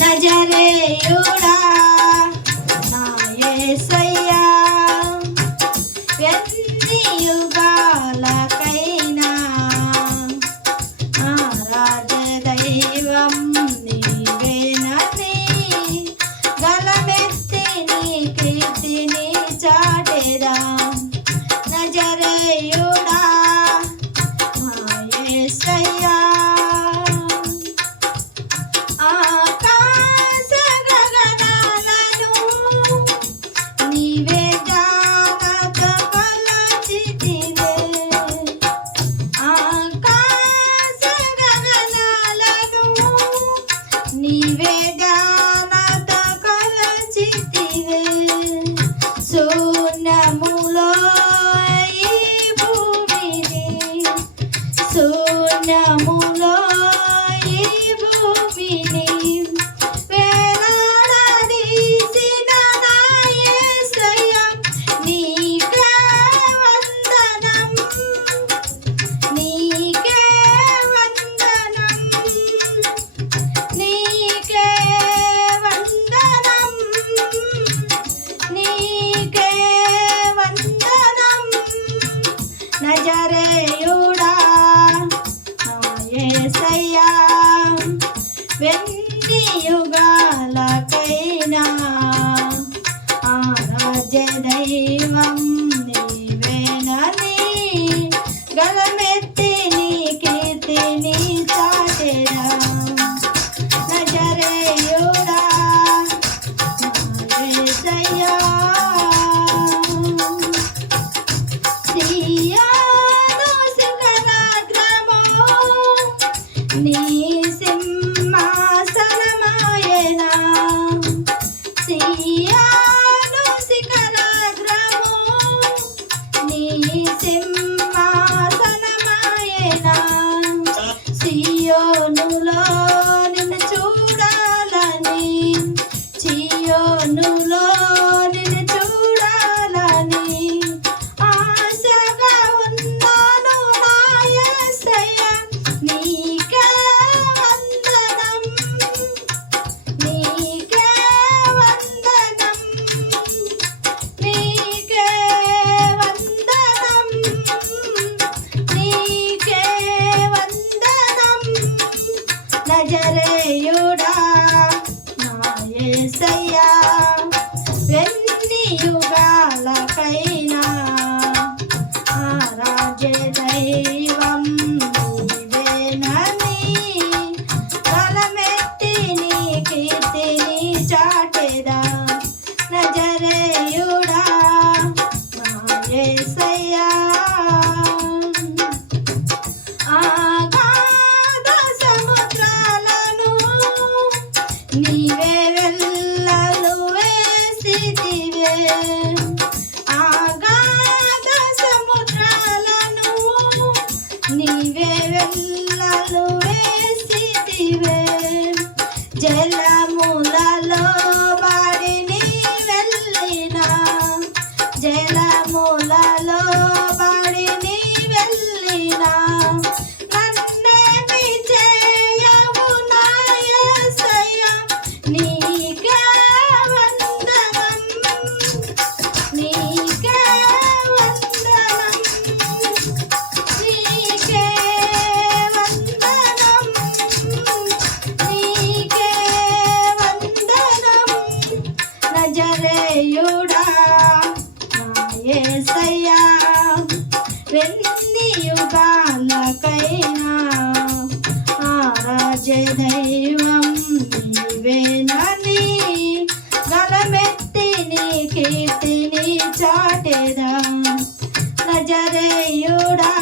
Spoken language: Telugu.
నజరేయుడా నా యేసయ్యా ఎన్ని యుగాలకైనా ఆరాధ్య దైవం నీవేనని గలమెత్తి నీ కీర్తిని చాటెదా నజరేయుడా నా యేసయ్యా నీవే జ్ఞానత కలచితివే శూన్యములో ఈ భూమిని శూన్యములో ఈ భూమిని వేలాడదీసిన నా యేసయ్యా నీకే వందనం నీకే వందనం నీకే వందనం నీకే వందనం నజరేయుడా నా యేసయ్యా వెన్ని యుగాలకైనా ఆరాధ్య దైవం నీవేనని గలమెత్తి నీ కీర్తిని చాటెదా నజరేయుడా నా యేసయ్యా సియోను శిఖరాగ్రమో నీ సింహాసనమాయెనా సియోను శిఖరాగ్రమో నీ సింహాసనమాయెనా సియోనులో నిన్ను చూడాలని సియోనులో నిన్ను చూడాలని ఆశగా ఉన్నాను నా యేసయ్యా నీకే వందనం నీకే వందనం నీకే వందనం నీకే వందనం నజరేయుడా నా యేసయ్యా ఎన్ని యుగాలకైనా ఆరాధ్య దైవం నీవేనని గలమెత్తి నీ కీర్తిని చాటెదా నజరేయుడా నా యేసయ్యా ఆగాధ సముద్రాలను నీవే వెళ్ళలు వేసితివే ఆగాధ సముద్రాలను నీవే వెళ్ళలు వేసితివే జలములలో బాడిని వెళ్ళినా జలములలో బాడిని వెళ్ళినా నన్నేమి చేయవు నా యేసయ్యా నీకే వందనం నీకే వందనం నీకే వందనం నీకే వందనం నజరేయుడా నా యేసయ్యా ఎన్ని యుగాలకైనా ఆరాధ్య దైవం నీవేనని గలమెత్తి నీ కీర్తిని చాటెదా నజరేయుడా